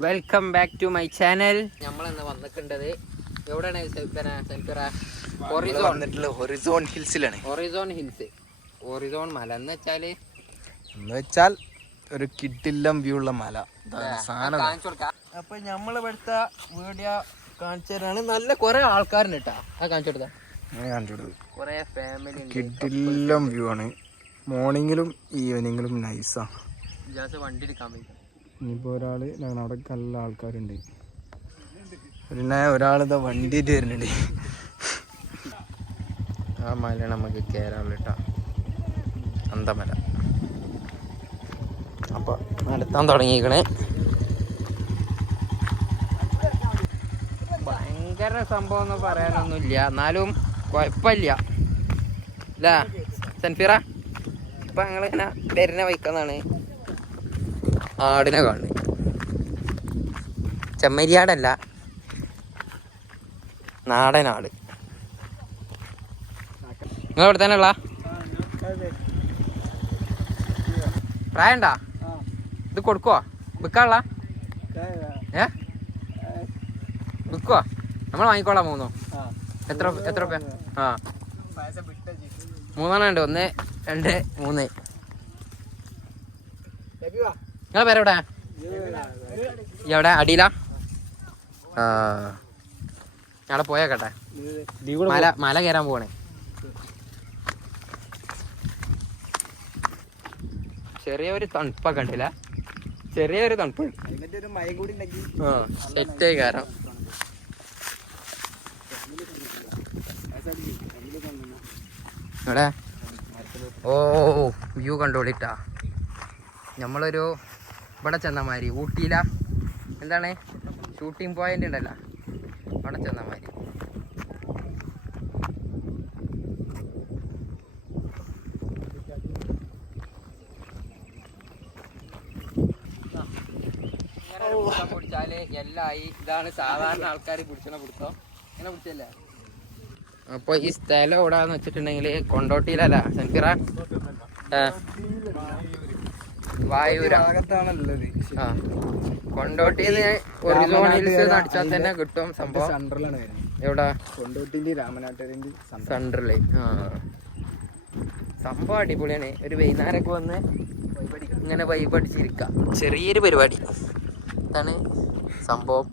Welcome back to my channel. നമ്മളിന്ന് വന്നിട്ടുണ്ടത് എവിടെയാണ്? ഹൊറിസോൺ ഹിൽസിലാണ്. ഹൊറിസോൺ മല എന്ന് വെച്ചാൽ ഒരു കിട്ടില്ലം വ്യൂ ഉള്ള മല. അപ്പൊ നമ്മൾ ഇവിടുത്തെ വീഡിയോ കാണിച്ചു തരാണ്. നല്ല കുറെ ആൾക്കാരുണ്ട് കേട്ടാ. അത് കാണിച്ചു കൊടുത്താ കുറെ ഫാമിലി കിട്ടില്ലം വ്യൂ ആണ്. മോർണിംഗിലും ഈവനിങ്ങിലും നൈസാ. വണ്ടി എടുക്കാൻ പറ്റും. ഇനിയിപ്പോ ഒരാള് അവിടെ നല്ല ആൾക്കാരുണ്ട്. പിന്നെ ഒരാളിതാ വണ്ടിയിട്ട് വരുന്നുണ്ട്. ആ മല നമുക്ക് കയറാനുള്ള കേട്ടോ, അന്തമല. അപ്പൊ നടത്താൻ തുടങ്ങിയിരിക്കണേ. ഭയങ്കര സംഭവം ഒന്നും പറയാനൊന്നുമില്ല, എന്നാലും കുഴപ്പമില്ല അല്ലേ സൻഫിറ? ഇപ്പൊ ഞങ്ങളിങ്ങനെ വരുന്ന വയ്ക്കുന്നതാണ് ആടിനെ കാണുന്നത്. ചെമ്മരിയാടല്ല, നാടനാട്. നിങ്ങൾ ഇവിടെ തന്നെ ഉള്ള പ്രായണ്ടാ? ഇത് കൊടുക്കുവോ? വിൽക്കാനുള്ള വിൽക്കുവോ? നമ്മൾ വാങ്ങിക്കോളാം. മൂന്നോ? എത്ര രൂപ? ആ, 3 ഉണ്ട്. 1, 2, 3. നിങ്ങളെ പേരെവിടെ? എവിടെ? അടിയിലാ? ആ, ഞങ്ങളെ പോയേക്കട്ടെ. മല കയറാൻ പോവാണേ. ചെറിയൊരു തണുപ്പൊക്കെ ഉണ്ടല്ല, ചെറിയൊരു തണുപ്പ്. സെറ്റായി കയറാം. ഇവിടെ ഓ വ്യൂ കണ്ടോളിട്ടാ. നമ്മളൊരു ഇവിടെ ചെന്ന മാതിരി, ഊട്ടിയില എന്താണ് ഷൂട്ടിംഗ് പോയിന്റ് ഉണ്ടല്ലോ, അവിടെ ചെന്ന മാതിരി. പിടിച്ചാല് എല്ലായി. ഇതാണ് സാധാരണ ആൾക്കാർ പിടിച്ചണ പിടുത്തം. ഇങ്ങനെ പിടിച്ചല്ലേ. അപ്പൊ ഈ സ്ഥലം എവിടാന്ന് വെച്ചിട്ടുണ്ടെങ്കിൽ കൊണ്ടോട്ടിയിലല്ല സൻഫിറ, വായൂര. ആ, കൊണ്ടോട്ടിന്ന് ഹൊറിസോൺ ഹിൽസ് അടിച്ചാൽ തന്നെ കിട്ടും സംഭവം. എവിടാ? കൊണ്ടോട്ടിന്റെ രാമനാട്ടുകരന്റെ സെൻട്രല്. ആ, സംഭവം അടിപൊളിയാണ്. ഒരു വൈകുന്നേരമൊക്കെ വന്ന് ഇങ്ങനെ വൈബ് അടിച്ചിരിക്കാം. ചെറിയൊരു പരിപാടി. ഇതാണ് സംഭവം.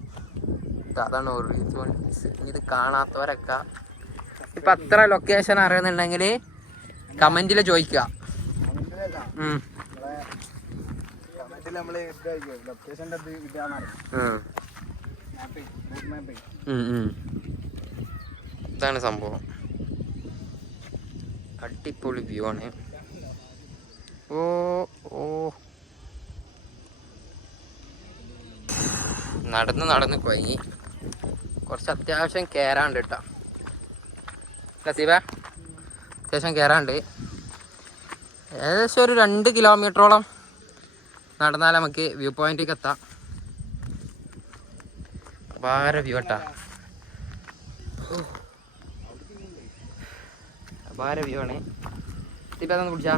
അതാണ് ഹൊറിസോൺ ഹിൽസ്. ഇത് കാണാത്തവരൊക്കെ ഇപ്പൊ അത്ര ലൊക്കേഷൻ അറിയുന്നുണ്ടെങ്കിൽ കമന്റില് ചോദിക്കുക. ഇതാണ് സംഭവം. അടിപൊളി വ്യൂ ആണ്. ഓ ഓ, നടന്ന് പോയി. കുറച്ച് അത്യാവശ്യം കയറാണ്ട് കേട്ടോ കസീബ, അത്യാവശ്യം കയറാണ്ട്. ഏകദേശം ഒരു 2 കിലോമീറ്ററോളം നടന്നാൽ നമുക്ക് വ്യൂ പോയിന്റിലേക്ക് എത്താം. അപാര വ്യൂ കേട്ടാ, അപാര വ്യൂ ആണ്. കസീബ അതൊന്ന് പിടിച്ചാ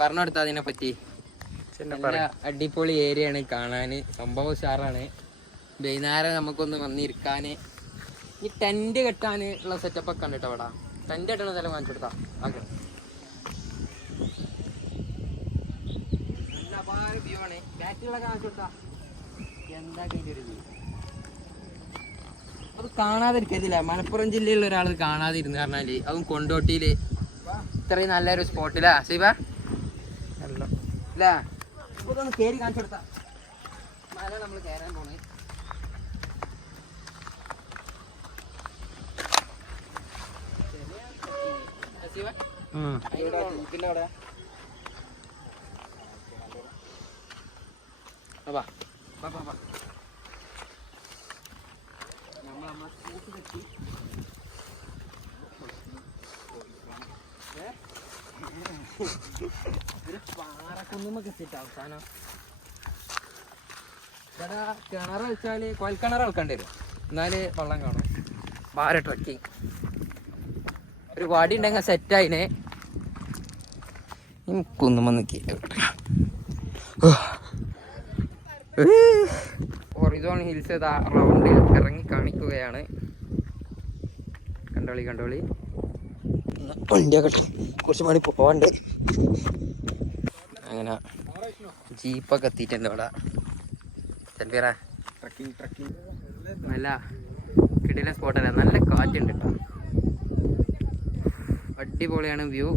പറഞ്ഞെടുത്ത അതിനെ പറ്റി. അടിപൊളി ഏരിയ ആണ് കാണാന്, സംഭവം ഉഷാറാണ്. വൈകുന്നേരം നമുക്കൊന്ന് വന്നിരിക്കാന്. ഈ ടെന്റ് കെട്ടാൻ ഉള്ള സെറ്റപ്പ് ഒക്കെ ഉണ്ട് കേട്ടോ. അവിടെ ടെന്റ് കെട്ടണ സ്ഥലം കാണിച്ചു കൊടുത്താ ഓക്കെ. വ്യൂ ആണ്. ബാക്കിലുള്ള കാണിച്ചു കൊടുത്താ എന്താ ഒരു വ്യൂ. അത് കാണാതിരിക്കത്തില്ല. മലപ്പുറം ജില്ലയിലുള്ള ഒരാൾ കാണാതിരുന്നു പറഞ്ഞാല്, അതും കൊണ്ടോട്ടിയില് ഇത്രയും നല്ലൊരു സ്പോട്ടിലാ ശിവ അല്ലേ. ഇപ്പൊ ഒന്ന് കേറി കാണിച്ചു കൊടുത്താ മല നമ്മൾ കയറാൻ പോണേ. പാറക്കുന്നുമൊക്കെ എത്തിയിട്ട് അവസാനം ഇവിടെ കിണർ വെച്ചാൽ കോൽക്കിണർ ഇളക്കേണ്ടി വരും, എന്നാല് വെള്ളം കാണും. ഭാര ട്രക്കിങ് ഒരു വടി ഉണ്ടെങ്കിൽ സെറ്റായിനെ. കുന്നുമ്മ നിൽക്കി ഹൊറിസോൺ ഹിൽസ് റൗണ്ടിൽ ഇറങ്ങി കാണിക്കുകയാണ്. കണ്ടോളി വണ്ടിയൊക്കെ കുറച്ച് മണി പോവാണ്ട്. അങ്ങനെ ജീപ്പൊക്കെ എത്തിയിട്ടുണ്ട് ഇവിടെ. ചെൽപ്പീറ നല്ല കിടിലൻ സ്പോട്ടല്ല, നല്ല കാറ്റുണ്ട് കേട്ടോ. അടിപൊളിയാണ് വ്യൂ.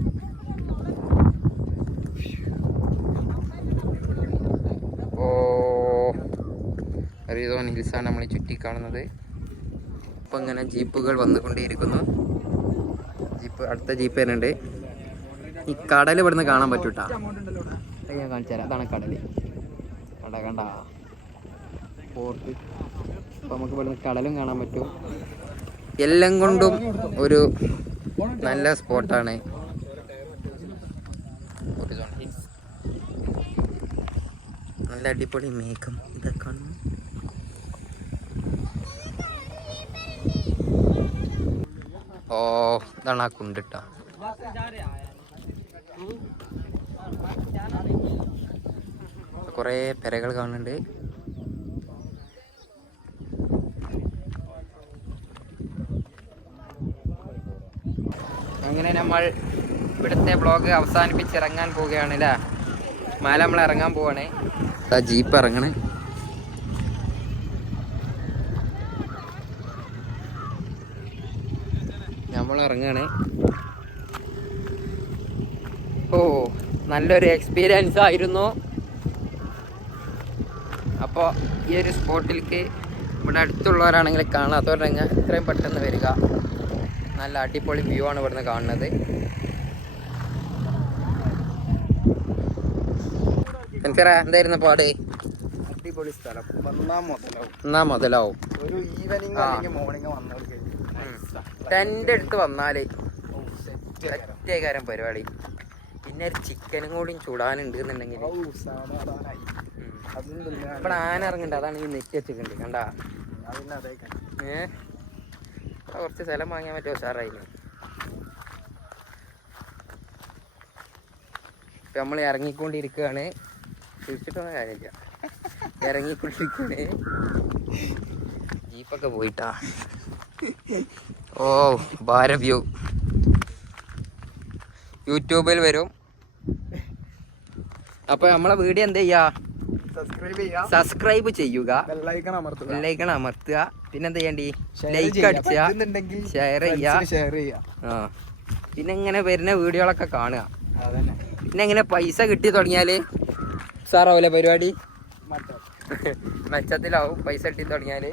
ഹൊറിസോൺ ഹിൽസാണ് നമ്മൾ ചുറ്റി കാണുന്നത്. ഇപ്പം ഇങ്ങനെ ജീപ്പുകൾ വന്നുകൊണ്ടേയിരിക്കുന്നു. അടുത്ത ജീപ്പ് വരുന്നുണ്ട്. ഈ കടൽ ഇവിടുന്ന് കാണാൻ പറ്റൂട്ടാ. ഞാൻ കാണിച്ചു തരാം. അതാണ് കടൽ. കണ്ട പോർട്ട്. അപ്പം നമുക്ക് ഇവിടുന്ന് കടലും കാണാൻ പറ്റും. എല്ലാം കൊണ്ടും ഒരു നല്ല സ്പോട്ടാണ് ഹൊറിസോൺ ഹിൽസ്. നല്ല അടിപൊളി മേഘം ഇതൊക്കെ കാണുന്നു. ഓ ഇതാണ് ആ കുണ്ടിട്ട. കുറേ പെരകൾ കാണുന്നുണ്ട്. അങ്ങനെ നമ്മൾ ഇവിടുത്തെ വ്ളോഗ് അവസാനിപ്പിച്ചിറങ്ങാൻ പോവുകയാണ് അല്ലേ. മല നമ്മൾ ഇറങ്ങാൻ പോവാണ്. ആ ജീപ്പ് ഇറങ്ങണേ. നമ്മൾ ഇറങ്ങാണ്. ഓ നല്ലൊരു എക്സ്പീരിയൻസ് ആയിരുന്നു. അപ്പോൾ ഈ ഒരു സ്പോട്ടിലേക്ക് ഇവിടെ അടുത്തുള്ളവരാണെങ്കിൽ കാണാത്തവരുണ്ടെങ്കിൽ എത്രയും പെട്ടെന്ന് വരിക. നല്ല അടിപൊളി വ്യൂ ആണ് ഇവിടുന്ന് കാണുന്നത്. എന്തായിരുന്നു പാട്? അടിപൊളി സ്ഥലം. എന്നാ മുതലാവും. ഒരു ഈവനിങ് അല്ലെങ്കിൽ മോർണിംഗ് വന്നവർക്ക് ടെൻ്റ് എടുത്ത് വന്നാല് സെറ്റേകാരം പരിപാടി. പിന്നെ ഒരു ചിക്കനും കൂടിയും ചൂടാനുണ്ട് എന്നുണ്ടെങ്കിൽ ഇവിടെ ആന ഇറങ്ങുന്നുണ്ട്. അതാണ് ഈ നെറ്റ് വെച്ചിട്ടുണ്ട്. കണ്ടാ കുറച്ച് സ്ഥലം വാങ്ങാൻ പറ്റുമോ ഉഷാറായിരുന്നു. ഇപ്പം നമ്മൾ ഇറങ്ങിക്കൊണ്ടിരിക്കുകയാണ്. തിരിച്ചിട്ടൊന്നും കാര്യമില്ല. ഇറങ്ങിക്കൊണ്ടിരിക്കുകയാണ്. ജീപ്പൊക്കെ പോയിട്ടാ. ഓ ഭാര വ്യൂ യൂട്യൂബിൽ വരും. അപ്പോൾ നമ്മളെ വീഡിയോ എന്ത് ചെയ്യാ? സബ്സ്ക്രൈബ് ചെയ്യുക, ബെല്ലൈക്കൺ അമർത്തുക. പിന്നെ എന്താ ചെയ്യണ്ടി? ലൈക്ക് അടിക്കുക, ഷെയർ ചെയ്യുക. ആ പിന്നെ ഇങ്ങനെ വരുന്ന വീഡിയോകളൊക്കെ കാണുക. പിന്നെ ഇങ്ങനെ പൈസ കിട്ടി തുടങ്ങിയാല് സാറാവൂലെ പരിപാടി. മെച്ചത്തിലാവും പൈസ കിട്ടി തുടങ്ങിയാല്.